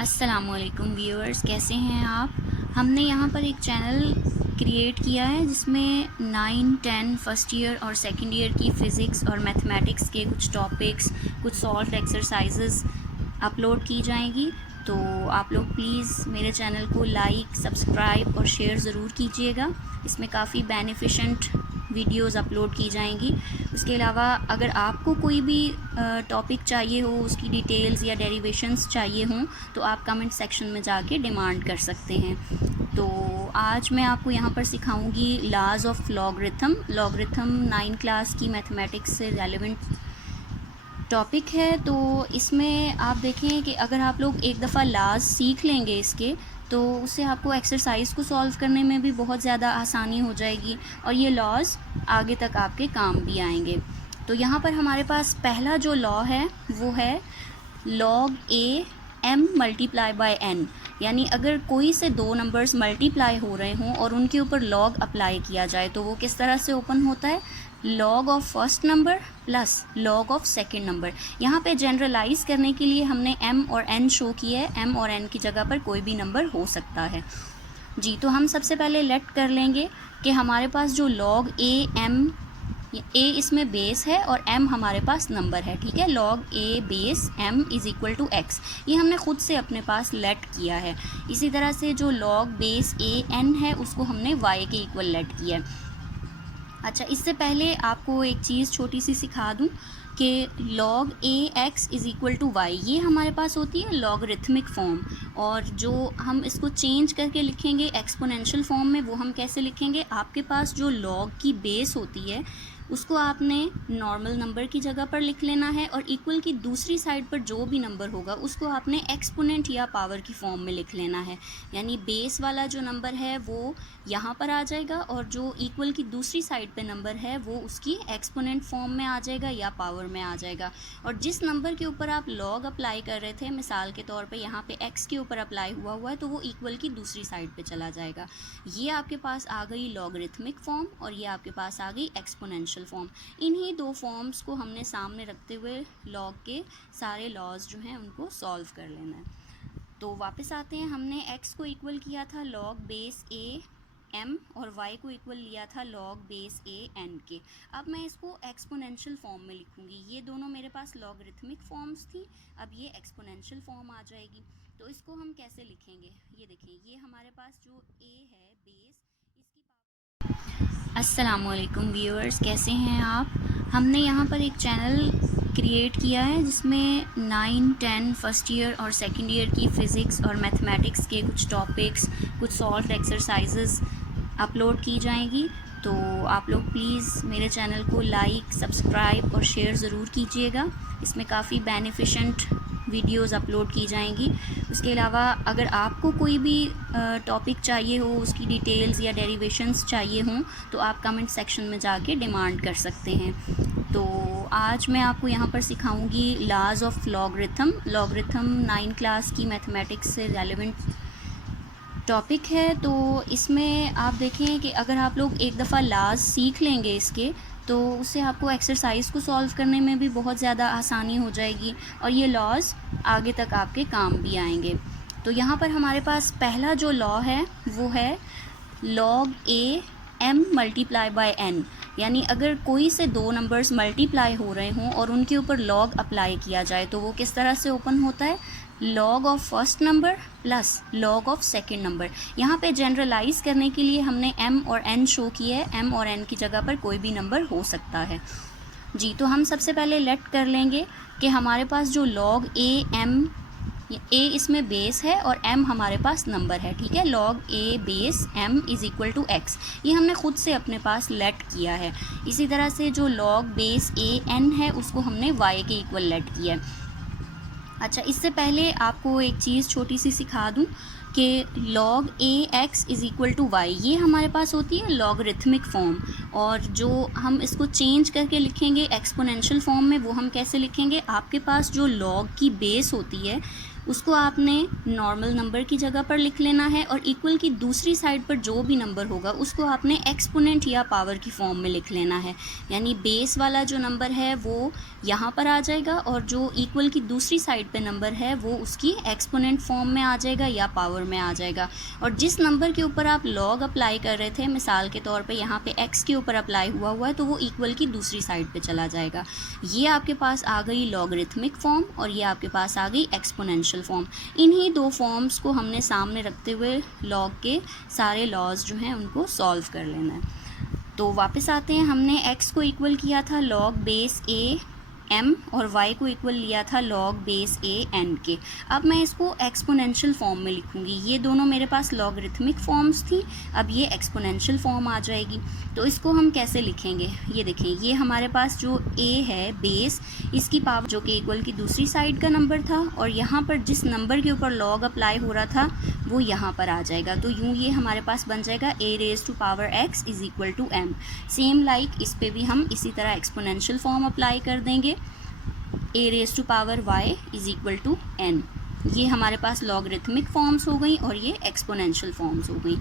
अस्सलामुअलैकुम व्यूअर्स, कैसे हैं आप। हमने यहाँ पर एक चैनल क्रिएट किया है जिसमें 9, 10 फर्स्ट ईयर और सेकंड ईयर की फ़िज़िक्स और मैथमेटिक्स के कुछ टॉपिक्स, कुछ सॉल्व एक्सरसाइजेज़ अपलोड की जाएंगी। तो आप लोग प्लीज़ मेरे चैनल को लाइक, सब्सक्राइब और शेयर ज़रूर कीजिएगा। इसमें काफ़ी बेनिफिशेंट वीडियोस अपलोड की जाएंगी। उसके अलावा अगर आपको कोई भी टॉपिक चाहिए हो, उसकी डिटेल्स या डेरिवेशंस चाहिए हों, तो आप कमेंट सेक्शन में जाके डिमांड कर सकते हैं। तो आज मैं आपको यहाँ पर सिखाऊंगी laws of logarithm. Logarithm 9 class की मैथमेटिक्स से रेलेवेंट टॉपिक है। तो इसमें आप देखें कि अगर आप लोग एक दफ़ा लॉज सीख लेंगे इसके, तो उससे आपको एक्सरसाइज को सॉल्व करने में भी बहुत ज़्यादा आसानी हो जाएगी और ये लॉज आगे तक आपके काम भी आएंगे। तो यहाँ पर हमारे पास पहला जो लॉ है वो है log a m multiply by n। यानी अगर कोई से दो नंबर्स मल्टीप्लाई हो रहे हों और उनके ऊपर log अप्लाई किया जाए तो वो किस तरह से ओपन होता है, log of first number plus log of second number. यहाँ पे जनरलाइज करने के लिए हमने m और n शो किया है। m और n की जगह पर कोई भी नंबर हो सकता है जी। तो हम सबसे पहले लेट कर लेंगे कि हमारे पास जो log a m, a इसमें बेस है और m हमारे पास नंबर है, ठीक है। log a base m is equal to x, ये हमने ख़ुद से अपने पास लेट किया है। इसी तरह से जो log बेस a n है उसको हमने y के इक्वल लेट किया है। अच्छा, इससे पहले आपको एक चीज़ छोटी सी सिखा दूं कि log a x is equal to y, ये हमारे पास होती है लॉगरिथमिक फॉर्म। और जो हम इसको चेंज करके लिखेंगे एक्सपोनेंशियल फॉर्म में, वो हम कैसे लिखेंगे, आपके पास जो log की बेस होती है उसको आपने नॉर्मल नंबर की जगह पर लिख लेना है और इक्वल की दूसरी साइड पर जो भी नंबर होगा उसको आपने एक्सपोनेंट या पावर की फॉर्म में लिख लेना है। यानी बेस वाला जो नंबर है वो यहाँ पर आ जाएगा और जो इक्वल की दूसरी साइड पे नंबर है वो उसकी एक्सपोनेंट फॉर्म में आ जाएगा या पावर में आ जाएगा। और जिस नंबर के ऊपर आप log अप्लाई कर रहे थे, मिसाल के तौर पे यहाँ पे x के ऊपर अप्लाई हुआ है, तो वो इक्वल की दूसरी साइड पे चला जाएगा। ये आपके पास आ गई लॉगरिथमिक फॉर्म और ये आपके पास आ गई एक्सपोनेंशियल फॉर्म। इन्हीं दो फॉर्म्स को हमने सामने रखते हुए log के सारे लॉज जो हैं उनको सॉल्व कर लेना है। तो वापस आते हैं, हमने x को इक्वल किया था log बेस a m और y को इक्वल लिया था log बेस a n के। अब मैं इसको एक्सपोनेंशियल फॉर्म में लिखूंगी। ये दोनों मेरे पास लॉगरिथमिक फॉर्म्स थी, अब ये एक्सपोनेंशियल फॉर्म आ जाएगी। तो इसको हम कैसे लिखेंगे, ये देखें, ये हमारे पास जो a है बेस, इसकी अस्सलामुअलैकुम व्यूअर्स, कैसे हैं आप। हमने यहाँ पर एक चैनल क्रिएट किया है जिसमें 9, 10 फर्स्ट ईयर और सेकंड ईयर की फ़िज़िक्स और मैथमेटिक्स के कुछ टॉपिक्स, कुछ सॉल्व एक्सरसाइजेज़ अपलोड की जाएंगी। तो आप लोग प्लीज़ मेरे चैनल को लाइक, सब्सक्राइब और शेयर ज़रूर कीजिएगा। इसमें काफ़ी बेनिफिशेंट वीडियोस अपलोड की जाएंगी। उसके अलावा अगर आपको कोई भी टॉपिक चाहिए हो, उसकी डिटेल्स या डेरिवेशंस चाहिए हों, तो आप कमेंट सेक्शन में जाके डिमांड कर सकते हैं। तो आज मैं आपको यहाँ पर सिखाऊंगी laws of logarithm. Logarithm 9 class की मैथमेटिक्स से रेलेवेंट टॉपिक है। तो इसमें आप देखें कि अगर आप लोग एक दफ़ा लॉज सीख लेंगे इसके, तो उससे आपको एक्सरसाइज को सॉल्व करने में भी बहुत ज़्यादा आसानी हो जाएगी और ये लॉज आगे तक आपके काम भी आएंगे। तो यहाँ पर हमारे पास पहला जो लॉ है वो है log a m multiply by n। यानी अगर कोई से दो नंबर्स मल्टीप्लाई हो रहे हों और उनके ऊपर log अप्लाई किया जाए तो वो किस तरह से ओपन होता है, log of first number plus log of second number. यहाँ पे जनरलाइज करने के लिए हमने m और n शो किया है। m और n की जगह पर कोई भी नंबर हो सकता है जी। तो हम सबसे पहले लेट कर लेंगे कि हमारे पास जो log a m, a इसमें बेस है और m हमारे पास नंबर है, ठीक है। log a base m is equal to x, ये हमने ख़ुद से अपने पास लेट किया है। इसी तरह से जो log बेस a n है उसको हमने y के इक्वल लेट किया है। अच्छा, इससे पहले आपको एक चीज़ छोटी सी सिखा दूं कि log ax is equal to y, ये हमारे पास होती है लॉगरिथमिक फॉर्म। और जो हम इसको चेंज करके लिखेंगे एक्सपोनेंशियल फॉर्म में, वो हम कैसे लिखेंगे, आपके पास जो log की बेस होती है उसको आपने नॉर्मल नंबर की जगह पर लिख लेना है, और इक्वल की दूसरी साइड पर जो भी नंबर होगा उसको आपने एक्सपोनेंट या पावर की फॉर्म में लिख लेना है। यानी बेस वाला जो नंबर है वो यहाँ पर आ जाएगा, और जो इक्वल की दूसरी साइड पे नंबर है वो उसकी एक्सपोनेंट फॉर्म में आ जाएगा या पावर में आ जाएगा। और जिस नंबर के ऊपर आप लॉग अप्लाई कर रहे थे, मिसाल के तौर पे यहाँ पे x के ऊपर अप्लाई हुआ है, तो वो इक्वल की दूसरी साइड पे चला जाएगा। ये आपके पास आ गई लॉगरिथमिक फॉर्म और ये आपके पास आ गई एक्सपोनेंशियल फॉर्म। इन्हीं दो फॉर्म्स को हमने सामने रखते हुए लॉग के सारे लॉज जो हैं उनको सॉल्व कर लेना है। तो वापस आते हैं, हमने x को इक्वल किया था लॉग बेस a m और y को इक्वल लिया था लॉग बेस a n के। अब मैं इसको एक्सपोनेंशियल फॉर्म में लिखूंगी। ये दोनों मेरे पास लॉगरिथमिक फॉर्म्स थी, अब ये एक्सपोनेंशियल फॉर्म आ जाएगी। तो इसको हम कैसे लिखेंगे, ये देखें, ये हमारे पास जो a है बेस, इसकी पावर जो कि इक्वल की दूसरी साइड का नंबर था, और यहाँ पर जिस नंबर के ऊपर लॉग अप्लाई हो रहा था वो यहाँ पर आ जाएगा। तो यूँ ये हमारे पास बन जाएगा a raise to power x is equal to m। Same like इस पे भी हम इसी तरह एक्सपोनेंशियल फॉर्म अप्लाई कर देंगे, a raise to power y is equal to n। ये हमारे पास लॉगरिथमिक फॉर्म्स हो गई और ये एक्सपोनेंशियल फॉर्म्स हो गई।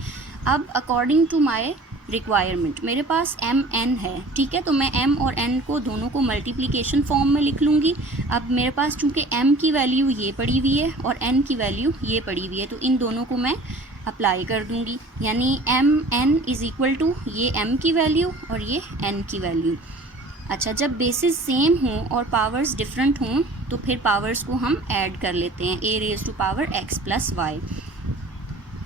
अब अकॉर्डिंग टू माय रिक्वायरमेंट मेरे पास m n है, ठीक है, तो मैं m और n को दोनों को मल्टीप्लिकेशन फॉर्म में लिख लूँगी। अब मेरे पास चूँकि m की वैल्यू ये पड़ी हुई है और n की वैल्यू ये पड़ी हुई है, तो इन दोनों को मैं अप्लाई कर दूँगी। यानी m n is equal to ये m की वैल्यू और ये n की वैल्यू। अच्छा, जब बेसिस सेम हों और पावर्स डिफरेंट हों तो फिर पावर्स को हम ऐड कर लेते हैं, a raise to power x plus y.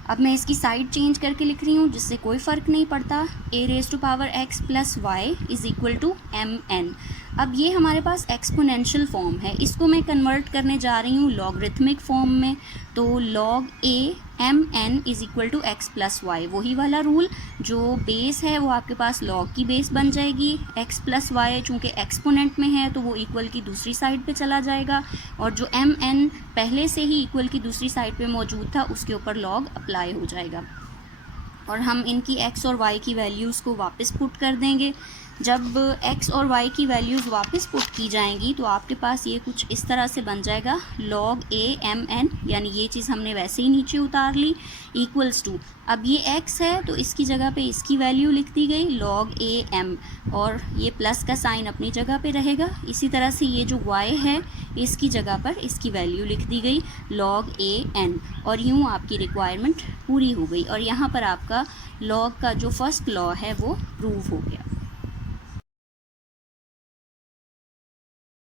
अब मैं इसकी साइड चेंज करके लिख रही हूँ जिससे कोई फ़र्क नहीं पड़ता, a raise to power x plus y is equal to m n। अब ये हमारे पास एक्सपोनेंशियल फॉर्म है, इसको मैं कन्वर्ट करने जा रही हूँ लॉगरिथमिक फॉर्म में। तो log a m n is equal to x plus y, वही वाला रूल, जो बेस है वो आपके पास log की बेस बन जाएगी, x प्लस वाई चूँकि एक्सपोनेंट में है तो वो इक्वल की दूसरी साइड पे चला जाएगा, और जो m n पहले से ही इक्वल की दूसरी साइड पे मौजूद था उसके ऊपर log अप्लाई हो जाएगा। और हम इनकी x और y की वैल्यूज़ को वापस पुट कर देंगे। जब x और y की वैल्यूज़ वापस पुट की जाएंगी तो आपके पास ये कुछ इस तरह से बन जाएगा log a m n, यानी ये चीज़ हमने वैसे ही नीचे उतार ली, इक्वल्स टू, अब ये x है तो इसकी जगह पे इसकी वैल्यू लिख दी गई log a m, और ये प्लस का साइन अपनी जगह पे रहेगा। इसी तरह से ये जो y है इसकी जगह पर इसकी वैल्यू लिख दी गई log a n, और यूँ आपकी रिक्वायरमेंट पूरी हो गई। और यहाँ पर आपका log का जो फर्स्ट लॉ है वो प्रूव हो गया।